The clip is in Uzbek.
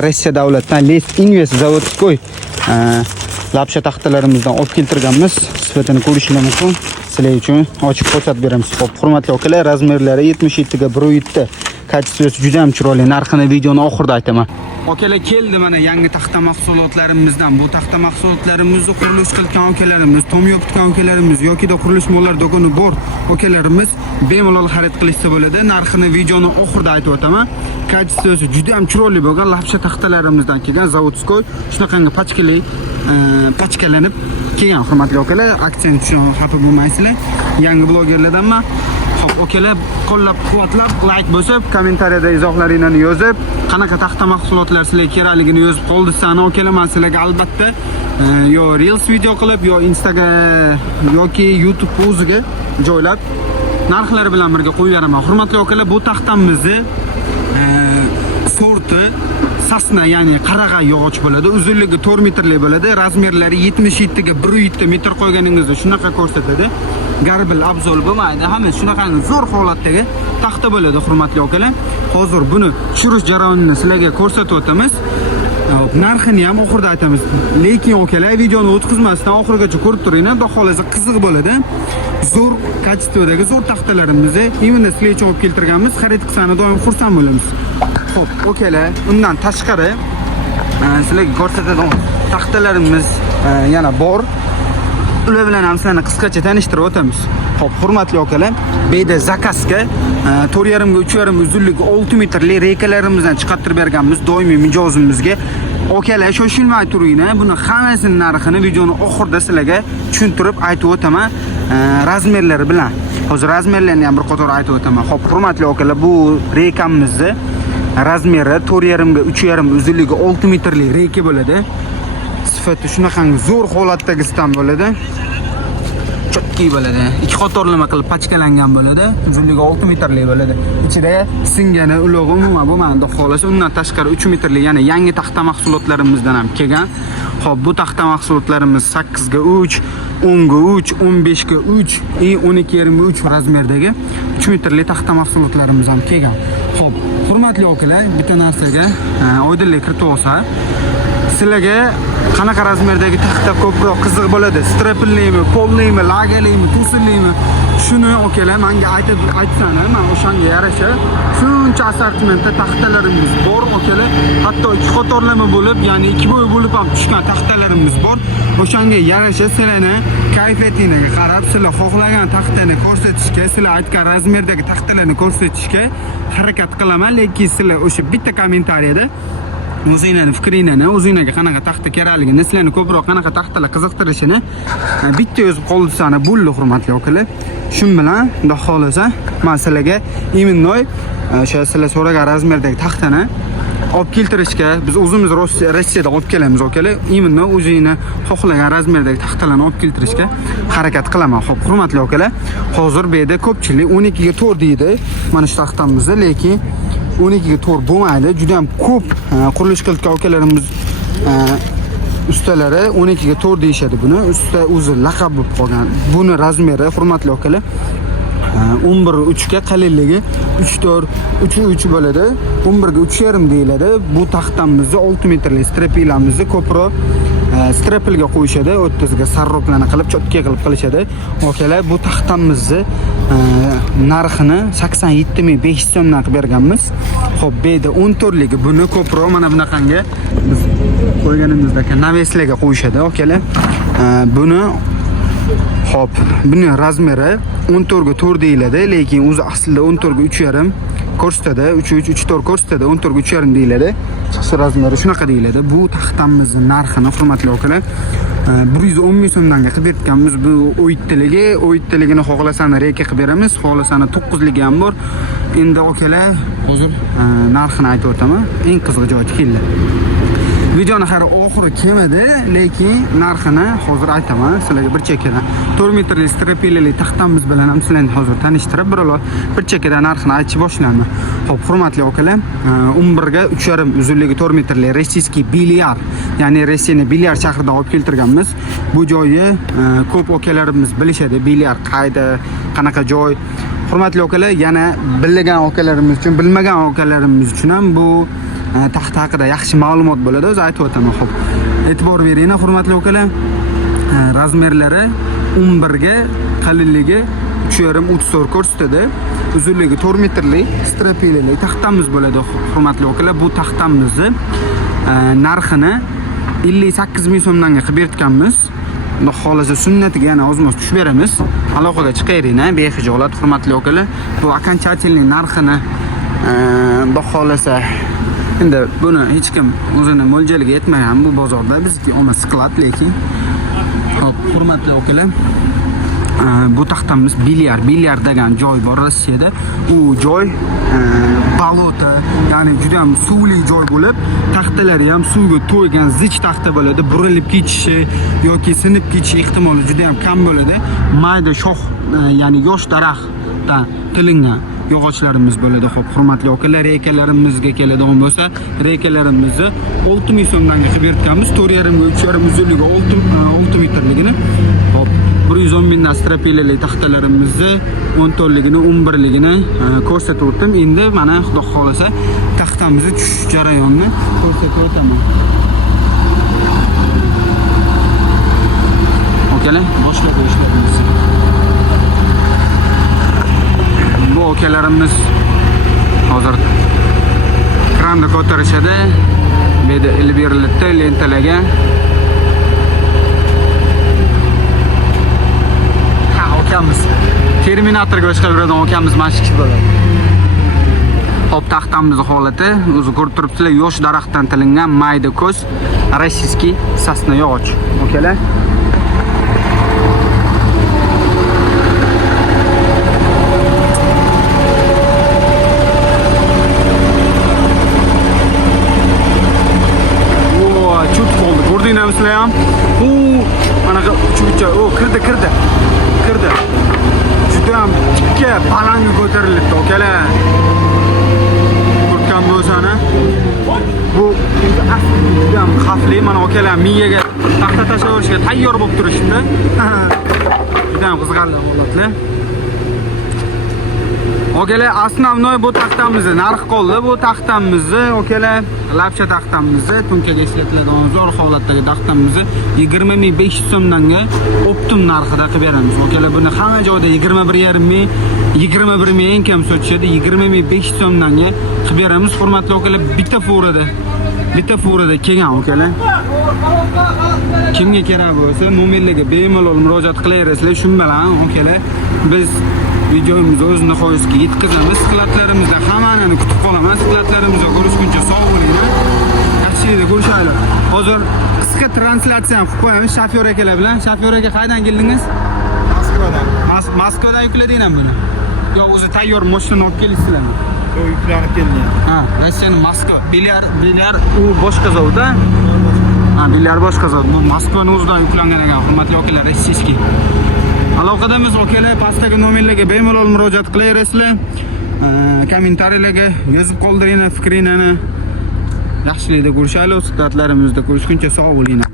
Rossiya davlatidan Les Invest zavodskoy lapsha taxtalarimizdan olib keltirganmiz. Sifatini ko'rishingiz mumkin. Sizlar uchun ochib ko'rsatib beramiz. Xo'p, hurmatli akalar, razmerlari 77 ga 107. Kачествоsi juda ham chiroyli. Narxini videoni oxirida aytaman. Akalar keldi mana yangi taxta mahsulotlarimizdan. Bu taxta mahsulotlarimizni qurilish qilgan akalarimiz, tom yopgan akalarimiz yoki da qurilish mollar do'koni bor akalarimiz bemalol xarid qilishsa bo'ladi. Narxini videoni oxirida aytib o'taman. Kачествоsi juda ham chiroyli bo'lgan lapsha taxtalarimizdan kelgan zavodskoy shunaqangi pachkalanib kelgan hurmatli akalar. Aksent uchun xafa bo'lmaysizlar. Yangi blogerlardanman. Xo'p, akalar, qo'llab-quvvatlab, like bosib, kommentariyada izohlaringizni yozib, qanaqa taxta mahsulotlar sizlarga kerakligini yozib qoldingiz. Akalar, men sizlarga albatta yo Reels video qilib, yo Instagram yoki YouTube o'ziga joylab narxlari bilan birga qo'yib beraman. Hurmatli akalar, bu taxtamizni sorti sasna, ya'ni qarag'ay yog'och bo'ladi. Uzunligi 4 metrlik bo'ladi. Razmerlari 77 ga 107 metr qo'yganingizda shunaqa ko'rsatadi. Garbil abzol bo'lmaydi. Hammasi shunaqangi zo'r holatdagi taxta bo'ladi, hurmatli akalar. Hozir buni tushirish jarayonini sizlarga ko'rsatib o'tamiz. Narxini ham oxirida aytamiz. Lekin akalar, videoni o'tkazmasdan oxirigacha ko'rib turinglar. Xudo xolasa qiziq bo'ladi. Zo'r kачестводagi zo'r taxtalarimizni imенно sizlar uchun olib keltirganmiz. Xarid qilsangiz doim xursand bo'lamiz. Xo'p, akalar, undan tashqari sizlarga ko'rsatadigan taxtalarimiz yana bor. Ular bilan ham sizlarni qisqacha tanishtirib o'tamiz. Xo'p, hurmatli akalar, bu yerda zakazga 4,5 ga 3,5 uzunligi 6 metrli reykalarimizdan chiqartirib berganmiz doimiy mijozimizga. Akalar, shoshilmay turinglar. Buni hammasining narxini videoni oxirida sizlarga tushuntirib aytib o'taman. Razmerlari bilan. Hozir razmerlarni ham bir qator aytib o'taman. Xo'p, hurmatli akalar, bu reykamizni razmeri 4,5 ga 3,5 uzunligi 6 metrli reyka bo'ladi. Sifati shunaqangi zo'r holatdagisidan bo'ladi. Chotki bo'ladi. Ikki qatorlama qilib pachkalangan bo'ladi. Uzunligi 6 metrli bo'ladi. Ichida singani, ulug'i umuman bo'lmaydi xolos. Undan tashqari 3 metrli, ya'ni yangi taxta mahsulotlarimizdan ham kelgan. Xo'p, bu taxta mahsulotlarimiz 8 ga 3, 10 ga 3, 15 ga 3, 12,5 ga 3 razmerdagi 3 metrli taxta mahsulotlarimiz ham kelgan. Xo'p, hurmatli akalar, bitta narsaga oydinlik kiritib olsa, sizlarga qanaqa razmerdagi taxta ko'proq qiziq bo'ladi? Strapillimi, pollimi, lagerlimi, tusilimi? Shuni akalar menga aytsana, men o'shanga yarasha shuncha assortimentda taxtalarimiz bor akalar. Hatto ikki qatorlama bo'lib, ya'ni ikki bo'y bo'lib ham tushgan taxtalarimiz bor. O'shanga yarasha sizlarni kayfiyatingizga qarab, sizlar xohlagan taxtani ko'rsatishga, sizlar aytgan razmerdagi taxtalarni ko'rsatishga harakat qilaman. Lekin sizlar o'sha bitta kommentariyada o'zingizning fikringizni, o'zingizga qanaqa taxta kerakligini, sizlarni ko'proq qanaqa taxtalar qiziqtirishini bitta yozib qoldingiz, bo'ldi hurmatli akalar. Shun bilan xudo xolasa men sizlarga imенно o'sha sizlar so'ragan razmerdagi taxtani olib keltirishga, biz o'zimiz Rossiyada olib kelamiz akalar. Imенно o'zingizni xohlagan razmerdagi taxtalarni olib keltirishga harakat qilaman. Xo'p, hurmatli akalar, hozir bu yerda ko'pchilik 12 ga 4 deydi mana shu taxtamizni, lekin 12 ga 4 bo'lmaydi. Juda ham ko'p qurilish qilgan akalarimiz ustalari 12 ga 4 deyishadi buni. Usta o'zi laqab bo'lib qolgan. Buni razmeri hurmatli akalar 11,3 ga qalinligi 3,3 bo'ladi. 11 ga 3,5 deyiladi. Bu taxtamizni 6 metrli strapilamizni ko'proq strapilga qo'yishadi, o'rtasiga sarroplarni qilib, chotki qilib qilishadi. Akalar, bu taxtamizni narxini 87,500 so'mdan qilib berganmiz. Xo'p, bu yerda 14 ligi buni ko'proq mana bunaqangi biz qo'yganimizdagi naveslarga qo'yishadi, akalar. Buni Xo'p, buni razmeri 14 ga 4 deyiladi, lekin o'zi aslida 14 ga 3,5 ko'rsatadi, 3,3 ko'rsatadi, 14 ga 3,5 deyiladi. Shaxsiy razmeri shunaqa deyiladi. Bu taxtamizning narxini hurmatli akalar 110 ming so'mdan qilib berganmiz. Bu 7 ligini xohlasani reyka qilib beramiz, xohlasani 9 ligi ham bor. Endi akalar, hozir narxini aytib o'taman. Eng qiziq joyi keldi. Videoni hali oxiri kelmadi, lekin narxini hozir aytaman sizlarga bir chekkadan. 4 metrli strapilali taxtamiz bilan ham sizlarni hozir tanishtirib biralo bir chekkadan narxini aytib boshlaman. Xo'p, hurmatli akalar, 11 ga 3,5 uzunligi 4 metrli rossiyskiy bilyard, ya'ni Rossiyaning bilyard shahridan olib keltirganmiz. Bu joyi ko'p akalarimiz bilishadi, bilyard qayda, qanaqa joy. Hurmatli akalar, yana bilgan akalarimiz uchun, bilmagan akalarimiz uchun ham bu taxt haqida yaxshi ma'lumot bo'ladi, o'zi aytib o'taman. Xo'p, e'tibor beringlar hurmatli akalar. Razmerlari 11 ga, qalinligi 3,5-3 ko'rsatadi. Uzunligi 4 metrlik strapilli taxtamiz bo'ladi hurmatli akalar. Bu taxtamizni narxini 58 ming so'mdan qilib berganmiz. Xudo xolasa sunnatiga yana ozmoz tushib beramiz. Aloqaga chiqaveringlar, behijolat hurmatli akalar. Bu окончательный narxini xudo xolasa endi buni hech kim o'zini mo'ljaliga yetmagan bu bozorda, bizga ona sklad lekin. Hop, hurmatli akalar. Bu taxtamiz bilyard degan joy bor Rossiyada. U joy bolota, ya'ni juda ham suvli joy bo'lib, taxtalari ham suvga to'ygan zich taxta bo'ladi. Burilib ketishi yoki sinib ketishi ehtimoli juda ham kam bo'ladi. Mayda shox, ya'ni yosh daraxtdan tilingan yog'ochlarimiz bo'ladi. Xo'p, hurmatli akalar, reykalarimizga keladigan bo'lsa, reykalarimizni 6 ming so'mdan qilib berganmiz. 4,5 ga 3,5 uzunligi 6 metrligini. Xo'p, 110 mingdan strapilli taxtalarimizni 10 tonligini, 11 ligini ko'rsatib o'tdim. Endi mana xudo xolasa taxtamizni tushish jarayonini ko'rsatib o'taman. Okalar, boshqa ishlarimiz. Bu akalarimiz hozir kranda ko'tarishadi. Bu yerda ilib beriladi lentalarga. Terminatorga o'xshab yuradigan akamiz mashqchi bo'ladi. Hop, taxtamizni holati o'zi ko'rib turibsizlar, yosh daraxtdan tilingan mayda ko'z rossiyskiy sasna yog'och. Okalar. Chut qoldi. Ko'rdinglarmi sizlar ham? Mana uchuvchi, kirdi. Juda ham tikka balanga ko'tarilibdi, akalar. Ko'rgan bo'lsana. Bu juda ham xavfli. Mana akalar miyaga taxta tashlavishga tayyor bo'lib turishdi. Juda ham qiziqarli holatlar. Okalar, основной bu taxtamizni narx qoldi. Bu taxtamizni okalar, lapcha taxtamizni, tunkaga ishlatiladigan zo'r holatdagi taxtamizni 20,500 so'mdan optim narxida qilib beramiz. Okalar, buni hamma joyda 21,5 ming, 21 ming eng kam sotishadi. 20,500 so'mdan qilib beramiz. Hurmatli okalar, bitta furada kelgan okalar. Kimga kerak bo'lsa, mo'minlarga bemalol murojaat qilaverasizlar. Shu bilan okalar, biz videomizni o'z nihoyasiga yetkazamiz. Skladlarimizda hammani kutib qolaman. Skladlarimizga ko'rishguncha sog' bo'linglar. Yaxshilikda ko'rishaylik. Hozir qisqa translyatsiyani qilib qo'yamiz shofyor akalar bilan. Shofyor aka, qayerdan keldingiz? Moskvadan. Moskvadan yukladinglarmi buni? Yo, o'zi tayyor mashinani olib keldingizlarmi? Yo, yuklanib kelgan. Ha, Rossiyaning Moskva. Bilyar u boshqa zavod-a? Ha, bilyar boshqa zavod. Bu Moskvaning o'zidan yuklangan ekan, hurmatli akalar, rossiyskiy. Aloqadamiz akalar, pastdagi nomerlarga bemalol murojaat qilaverasizlar. Kommentariyalarga yozib qoldiringlar fikringizni. Yaxshilikda ko'rishaylik, suhbatlarimizda ko'rishguncha sog' bo'linglar.